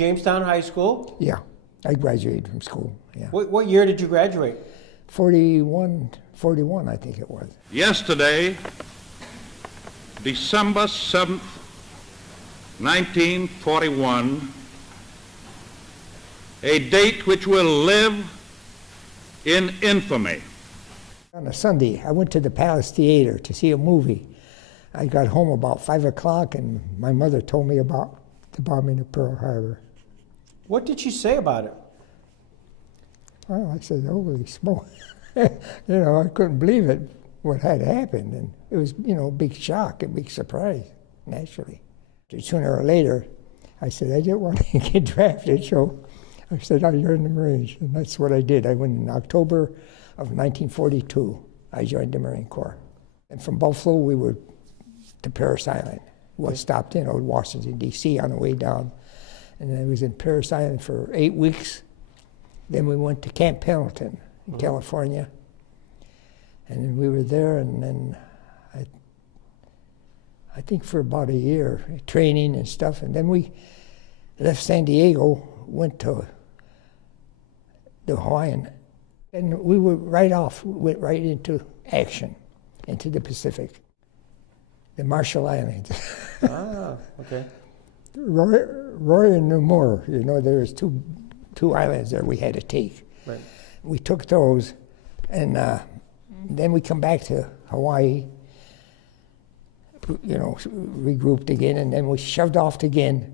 Jamestown High School? Yeah, I graduated from school, yeah. What year did you graduate? 41, I think it was. Yesterday, December 7th, 1941, a date which will live in infamy. On a Sunday, I went to the Palace Theater to see a movie. I got home about 5 o'clock and my mother told me about the bombing of Pearl Harbor. What did she say about it? Well, I said, holy smoke. I couldn't believe it, what had happened. And it was, a big shock, a big surprise, naturally. Sooner or later, I said, I didn't want to get drafted, so I said, oh, you're in the Marines. And that's what I did. I went in October of 1942. I joined the Marine Corps. And from Buffalo, we were to Parris Island. We stopped in old Washington, D.C. on the way down. And I was in Parris Island for 8 weeks. Then we went to Camp Pendleton in California. And then we were there, and then I think for about a year, training and stuff. And then we left San Diego, went to the Hawaiian. And we were went right into action, into the Pacific. The Marshall Islands. Ah, okay. Roy and Namur, there was two islands there we had to take. Right. We took those, and then we come back to Hawaii, regrouped again, and then we shoved off again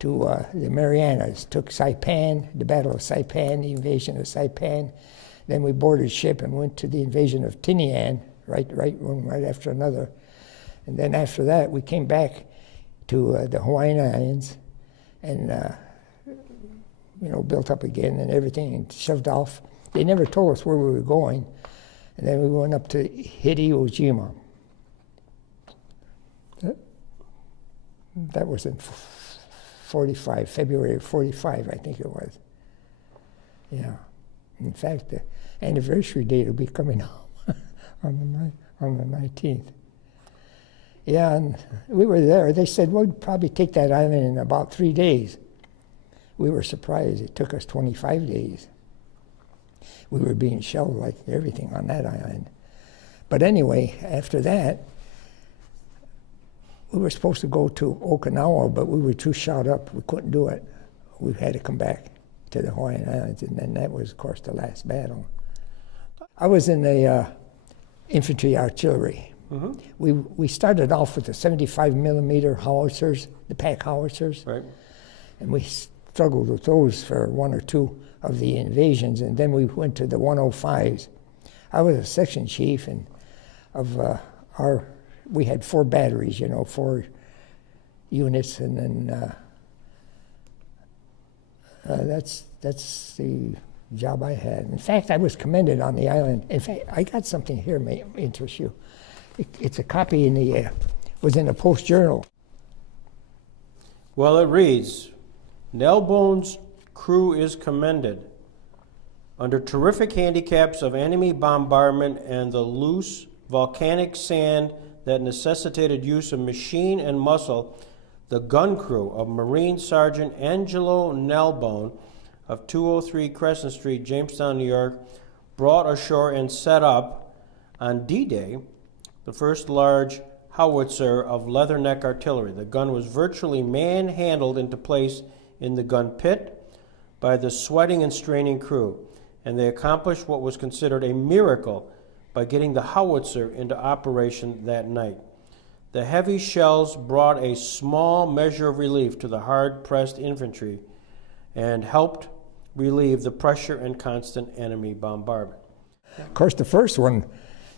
to the Marianas, took Saipan, the Battle of Saipan, the invasion of Saipan. Then we boarded ship and went to the invasion of Tinian, right after another. And then after that, we came back to the Hawaiian Islands and, built up again and everything and shoved off. They never told us where we were going. And then we went up to Iwo Jima. That was in 45, February of 45, I think it was. Yeah. In fact, the anniversary date will be coming up on the 19th. Yeah, and we were there. They said, we'll probably take that island in about 3 days. We were surprised. It took us 25 days. We were being shelled like everything on that island. But anyway, after that, we were supposed to go to Okinawa, but we were too shot up. We couldn't do it. We had to come back to the Hawaiian Islands, and then that was, of course, the last battle. I was in the infantry artillery. Mm-hmm. We started off with the 75 millimeter howitzers, the pack howitzers, right. And we struggled with those for one or two of the invasions, and then we went to the 105s. I was a section chief, and we had 4 batteries, 4 units, and then that's the job I had. In fact, I was commended on the island. In fact, I got something here may interest you. It's a copy was in the Post-Journal. Well, it reads, Nalbone's crew is commended. Under terrific handicaps of enemy bombardment and the loose volcanic sand that necessitated use of machine and muscle, the gun crew of Marine Sergeant Angelo Nalbone of 203 Crescent Street, Jamestown, New York, brought ashore and set up on D-Day the first large howitzer of leatherneck artillery. The gun was virtually manhandled into place in the gun pit by the sweating and straining crew, and they accomplished what was considered a miracle by getting the howitzer into operation that night. The heavy shells brought a small measure of relief to the hard-pressed infantry and helped relieve the pressure and constant enemy bombardment. Of course, the first one,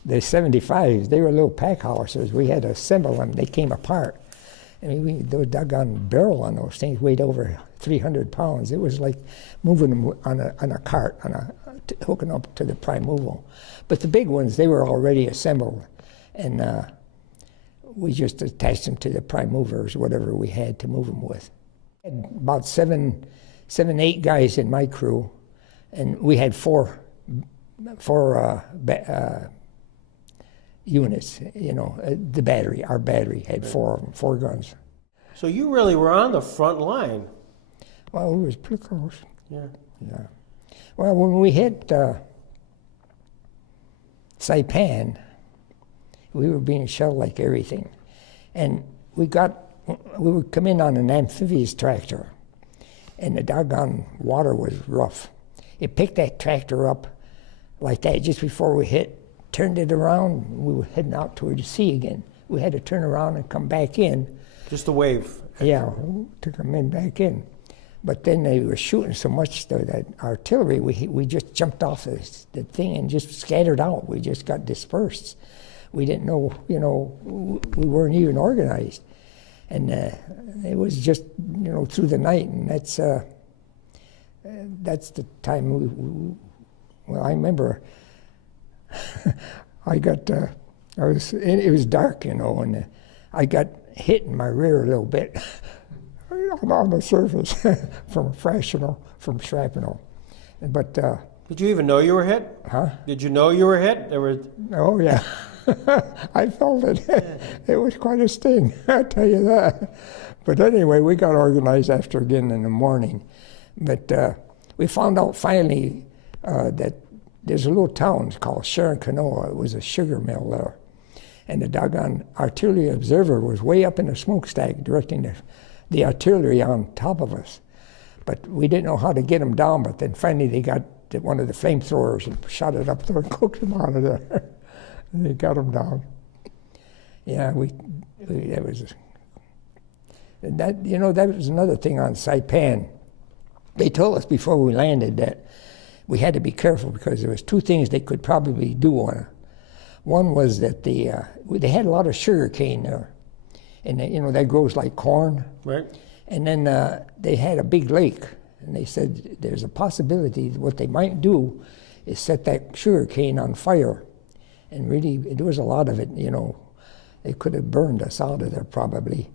the 75s, they were little pack howitzers. We had to assemble them. They came apart. I mean, the doggone barrel on those things weighed over 300 pounds. It was like moving them on a cart, hooking up to the primeval. But the big ones, they were already assembled. And we just attached them to the prime movers, whatever we had to move them with. I had about seven, 8 guys in my crew, and we had four units, the battery, our battery had 4 of them, 4 guns. So you really were on the front line. Well, it was pretty close. Yeah. Yeah. Well, when we hit Saipan, we were being shelled like everything. And we would come in on an amphibious tractor, and the doggone water was rough. It picked that tractor up like that just before we hit, turned it around, we were heading out toward the sea again. We had to turn around and come back in. Just a wave. Yeah, to come in back in. But then they were shooting so much that artillery, we just jumped off the thing and just scattered out. We just got dispersed. We didn't know, we weren't even organized. And it was just, through the night, and that's the time well, I remember it was dark, and I got hit in my rear a little bit on the surface from shrapnel. But Did you even know you were hit? Huh? Did you know you were hit? Oh yeah, I felt it. It was quite a sting, I tell you that. But anyway, we got organized after again in the morning. But we found out finally that there's a little town called Sharon-Canoa. It was a sugar mill there. And the doggone artillery observer was way up in the smokestack directing the artillery on top of us. But we didn't know how to get them down, but then finally they got one of the flamethrowers and shot it up there and cooked them out of there. And they got them down. Yeah, that was another thing on Saipan. They told us before we landed that we had to be careful because there was two things they could probably do on it. One was that they had a lot of sugar cane there, and that grows like corn. Right. And then they had a big lake, and they said there's a possibility that what they might do is set that sugar cane on fire. And really, there was a lot of it, They could have burned us out of there probably.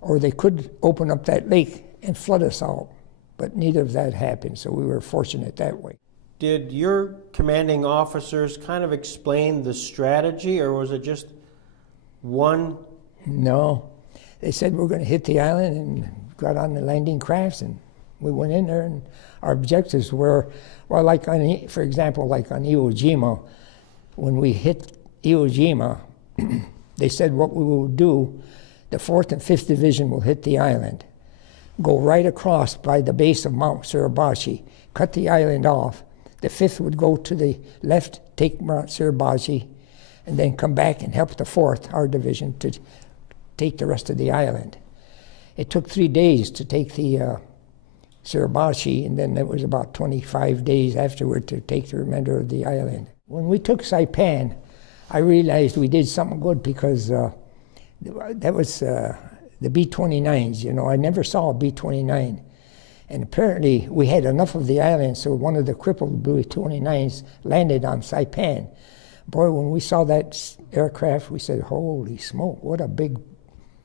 Or they could open up that lake and flood us out. But neither of that happened, so we were fortunate that way. Did your commanding officers kind of explain the strategy, or was it just one? No. They said we're going to hit the island and got on the landing crafts, and we went in there, and our objectives were, well, for example, like on Iwo Jima, when we hit Iwo Jima, they said what we will do, the 4th and 5th Division will hit the island, go right across by the base of Mount Suribachi, cut the island off. The 5th would go to the left, take Mount Suribachi, and then come back and help the 4th, our division, to take the rest of the island. It took 3 days to take the Suribachi, and then it was about 25 days afterward to take the remainder of the island. When we took Saipan, I realized we did something good because that was the B-29s, I never saw a B-29. And apparently we had enough of the island, so one of the crippled B-29s landed on Saipan. Boy, when we saw that aircraft, we said, holy smoke, what a big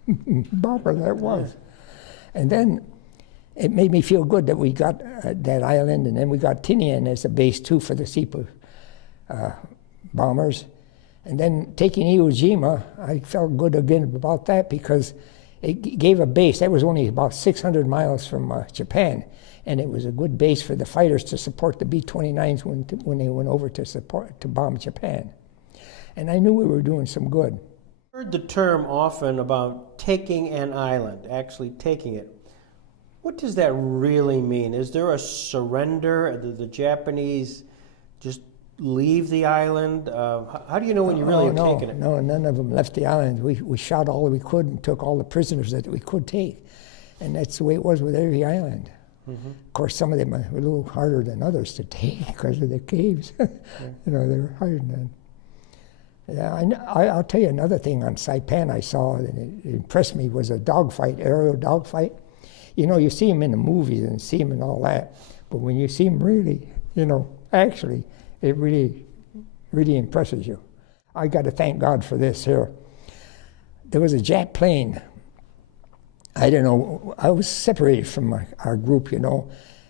bomber that was. And then it made me feel good that we got that island, and then we got Tinian as a base too for the Sepa bombers. And then taking Iwo Jima, I felt good again about that because it gave a base. That was only about 600 miles from Japan, and it was a good base for the fighters to support the B-29s when they went over to bomb Japan. And I knew we were doing some good. I heard the term often about taking an island, actually taking it. What does that really mean? Is there a surrender? Do the Japanese just leave the island? How do you know when you really have taken it? No, none of them left the island. We shot all we could and took all the prisoners that we could take. And that's the way it was with every island. Mm-hmm. Of course, some of them were a little harder than others to take because of the caves. Yeah. They were hiding in. Yeah, I'll tell you another thing on Saipan I saw that it impressed me was a dogfight, aerial dogfight. You see them in the movies and see them and all that, but when you see them really, actually, it really, really impresses you. I got to thank God for this here. There was a Jap plane. I don't know, I was separated from our group,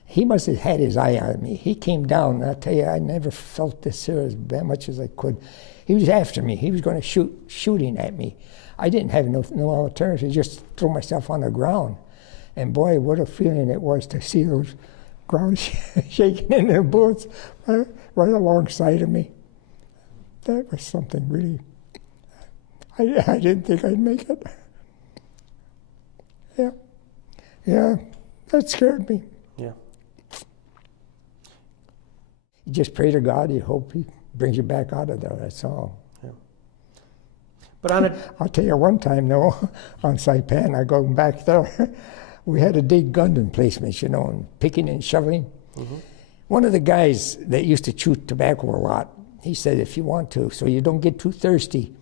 He must have had his eye on me. He came down, and I'll tell you, I never felt this here as much as I could. He was after me. He was going to shooting at me. I didn't have no alternative, just throw myself on the ground. And boy, what a feeling it was to see those ground shaking in their boots right alongside of me. That was something really, I didn't think I'd make it. Yeah, that scared me. Yeah. You just pray to God, you hope He brings you back out of there, that's all. Yeah. But on a I'll tell you one time though, on Saipan, I go back there, we had to dig gun emplacements, you know, and picking and shoveling. Mm-hmm. One of the guys that used to chew tobacco a lot, he said, if you want to, so you don't get too thirsty,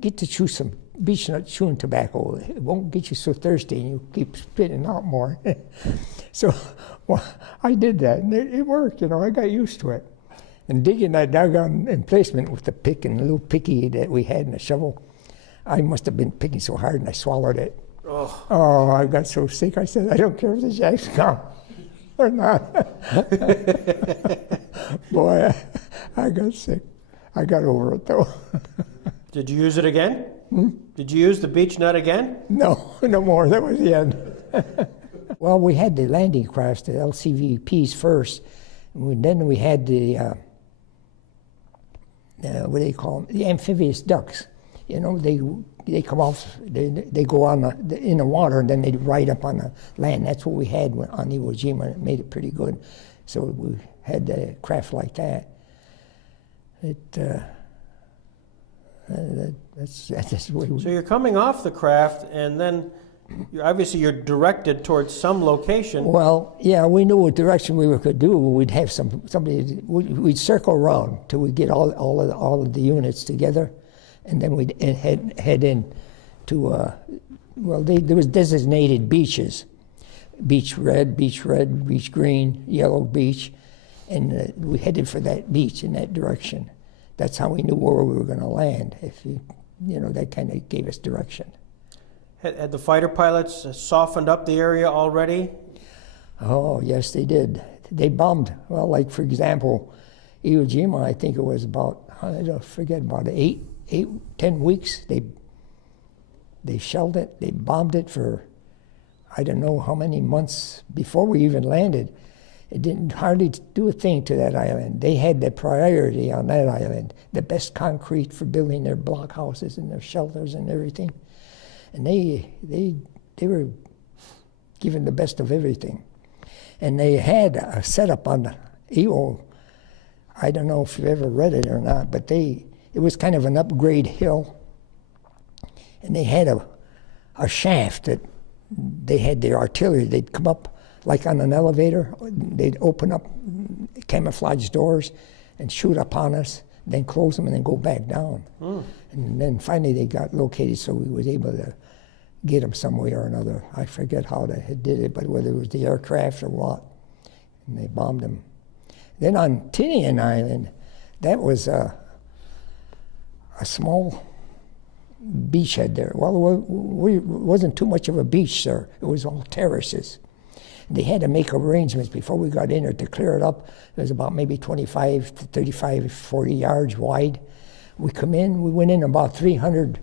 get to chew some beech nut chewing tobacco. It won't get you so thirsty and you keep spitting out more. So well, I did that and it worked, you know, I got used to it. And digging that doggone emplacement with the pick and the little picky that we had and the shovel, I must have been picking so hard and I swallowed it. Oh, I got so sick. I said, I don't care if the jack's gone or not. Boy, I got sick. I got over it though. Did you use it again? Did you use the beech nut again? No, no more. That was the end. Well, we had the landing crafts, the LCVPs first. Then we had the, what do they call them? The amphibious ducks. You know, they come off, they go on in the water and then they ride up on the land. That's what we had on Iwo Jima. It made it pretty good. So we had the craft like that. That's what we. So you're coming off the craft, and then obviously you're directed towards some location. Well, yeah, we knew what direction we could do. We'd have somebody. We'd circle around till we get all of the units together, and then we'd head in to. There was designated beaches, beach red, beach green, yellow beach, and we headed for that beach in that direction. That's how we knew where we were going to land. That kind of gave us direction. Had the fighter pilots softened up the area already? Oh, yes, they did. They bombed. Well, like, for example, Iwo Jima, I think it was about, about 10 weeks. They shelled it. They bombed it for, I don't know how many months before we even landed. It didn't hardly do a thing to that island. They had the priority on that island, the best concrete for building their blockhouses and their shelters and everything. And they were given the best of everything. And they had a setup on Iwo. I don't know if you've ever read it or not, but it was kind of an upgrade hill. And they had a shaft that they had their artillery. They'd come up like on an elevator. They'd open up camouflage doors and shoot upon us, then close them and then go back down. And then finally they got located so we was able to get them some way or another. I forget how they did it, but whether it was the aircraft or what. And they bombed them. Then on Tinian Island, that was a small beachhead there. Well, it wasn't too much of a beach there. It was all terraces. They had to make arrangements before we got in there to clear it up. It was about maybe 25 to 35, 40 yards wide. We went in about 300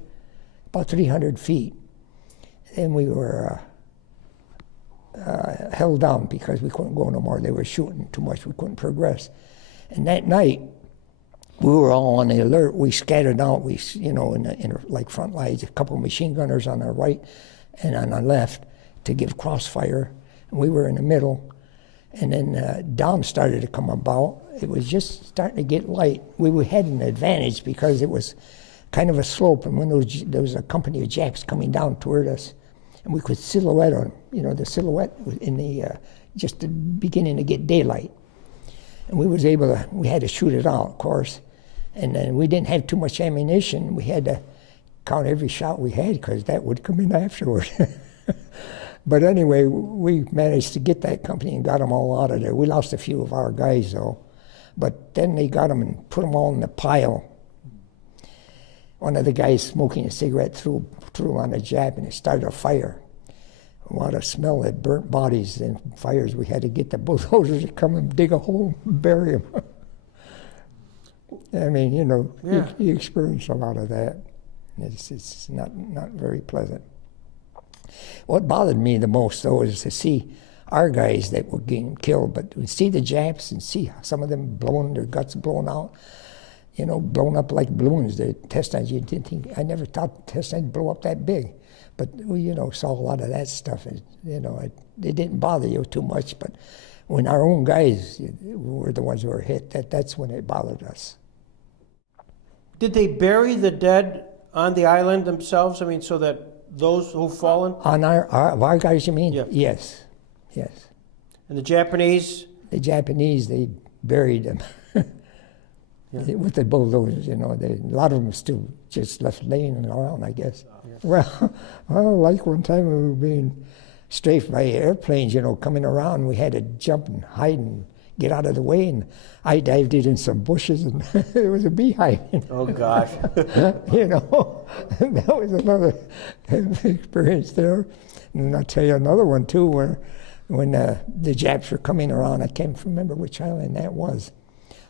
feet. Then we were held down because we couldn't go no more. They were shooting too much. We couldn't progress. And that night, we were all on the alert. We scattered out. In like front lines, a couple of machine gunners on our right and on our left to give crossfire. And we were in the middle. And then dawn started to come about. It was just starting to get light. We had an advantage because it was kind of a slope, and when there was a company of Japs coming down toward us, and we could silhouette them. The silhouette was in the just beginning to get daylight, and we had to shoot it out, of course, and then we didn't have too much ammunition. We had to count every shot we had because that would come in afterward. But anyway, we managed to get that company and got them all out of there. We lost a few of our guys though, but then they got them and put them all in the pile. One of the guys smoking a cigarette threw on a Jap and it started a fire. What a smell of burnt bodies and fires. We had to get the bulldozers to come and dig a hole and bury them. I mean, you experience a lot of that. It's not very pleasant. What bothered me the most, though, is to see our guys that were getting killed, but to see the Japs and see some of them blowing their guts blown out, you know, blown up like balloons. The intestines, you didn't think, I never thought the intestines blow up that big. But we, you know, saw a lot of that stuff, and, you know, it didn't bother you too much, but when our own guys were the ones who were hit, that's when it bothered us. Did they bury the dead on the island themselves? I mean, so that those who've fallen? On our guys, you mean? Yeah. Yes, yes. And the Japanese? The Japanese, they buried them. Yeah. With the bulldozers, you know. A lot of them still just left laying around, I guess. Yeah. Well, like one time we were being strafed by airplanes, you know, coming around. We had to jump and hide and get out of the way, and I dived it in some bushes, and there was a beehive. Oh, gosh. You know, that was another experience there. And I'll tell you another one, too, where when the Japs were coming around, I can't remember which island that was.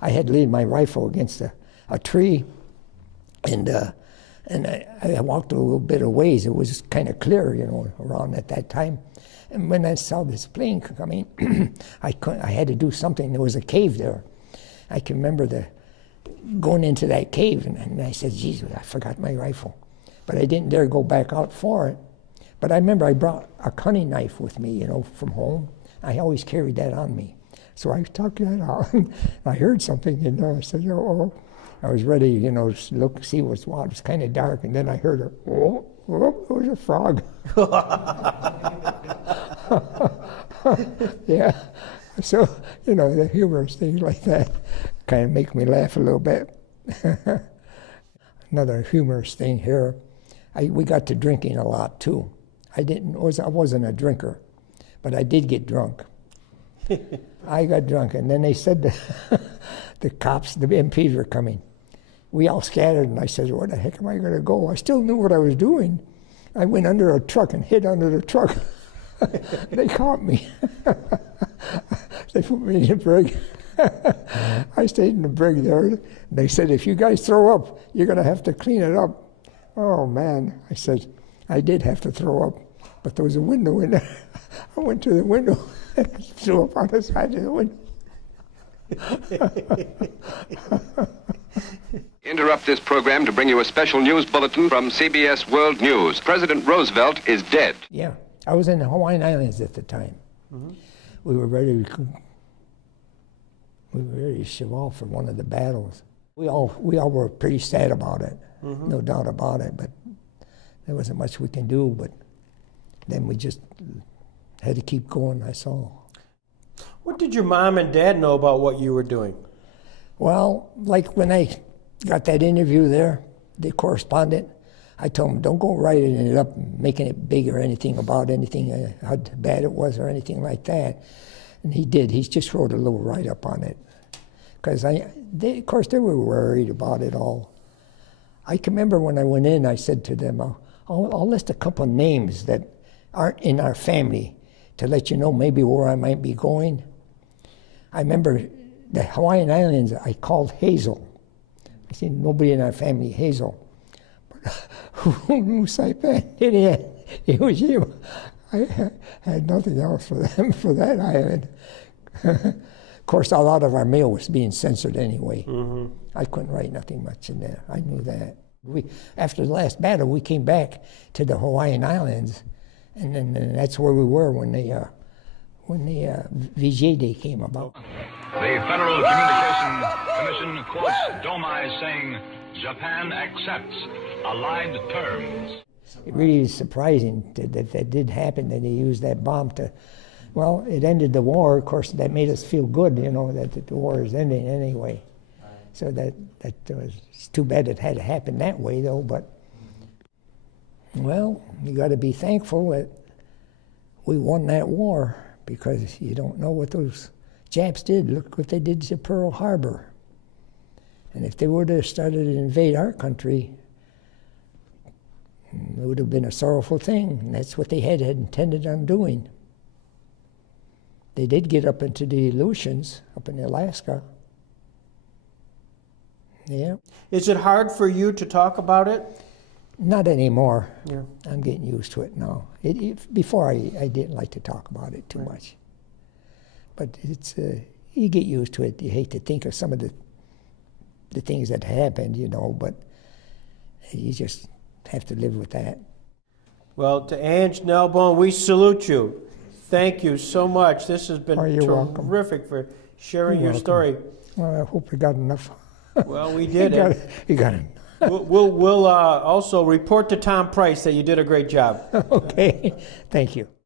I had laid my rifle against a tree, and I walked a little bit of ways. It was kind of clear, you know, around at that time. And when I saw this plane coming, I had to do something. There was a cave there. I can remember going into that cave, and I said, Jesus, I forgot my rifle. But I didn't dare go back out for it. But I remember I brought a hunting knife with me, you know, from home. I always carried that on me. So I took that out, and I heard something in there. I said, oh. I was ready, you know, to look, see what's what. It was kind of dark, and then I heard it was a frog. Yeah. So, you know, the humorous things like that kind of make me laugh a little bit. Another humorous thing here, we got to drinking a lot, too. I wasn't a drinker, but I did get drunk. I got drunk, and then they said the cops, the MPs were coming. We all scattered, and I said, where the heck am I going to go? I still knew what I was doing. I went under a truck and hid under the truck. They caught me. They put me in the brig. I stayed in the brig there. They said, if you guys throw up, you're going to have to clean it up. Oh, man. I said, I did have to throw up, but there was a window in there. I went to the window and threw up on the side of the window. Interrupt this program to bring you a special news bulletin from CBS World News. President Roosevelt is dead. Yeah, I was in the Hawaiian Islands at the time. Mm-hmm. We were ready to show off for one of the battles. We all were pretty sad about it, mm-hmm. No doubt about it, but there wasn't much we can do, but then we just had to keep going, that's all. What did your mom and dad know about what you were doing? Well, like when I got that interview there, the correspondent, I told him, don't go writing it up and making it big or anything about anything, how bad it was or anything like that. And he did. He just wrote a little write-up on it. Because, of course, they were worried about it all. I can remember when I went in, I said to them, I'll list a couple of names that aren't in our family to let you know maybe where I might be going. I remember the Hawaiian Islands, I called Hazel. I said, nobody in our family, Hazel. But who knew Saipan? It was you. I had nothing else for them for that island. Of course, a lot of our mail was being censored anyway. Mm-hmm. I couldn't write nothing much in there. I knew that. After the last battle, we came back to the Hawaiian Islands, and that's where we were when the VJ Day came about. The Federal Communications Commission quotes Domai saying, Japan accepts allied terms. It really is surprising that did happen, that they used that bomb to, well, it ended the war. Of course, that made us feel good, you know, that the war is ending anyway. So that was, it's too bad it had to happen that way, though, but, well, you got to be thankful that we won that war, because you don't know what those Japs did. Look what they did to Pearl Harbor. And if they would have started to invade our country, it would have been a sorrowful thing, and that's what they had intended on doing. They did get up into the Aleutians, up in Alaska. Yeah. Is it hard for you to talk about it? Not anymore. Yeah. I'm getting used to it now. Before I didn't like to talk about it too much. But it's you get used to it. You hate to think of some of the things that happened, you know, but you just have to live with that. Well, to Ange Nalbone, we salute you. Thank you so much. This has been Oh, you're welcome. terrific for sharing You're your welcome. story. Well, I hope you got enough. Well, we did you got, it. you got it. We'll also report to Tom Price that you did a great job. Okay. Thank you.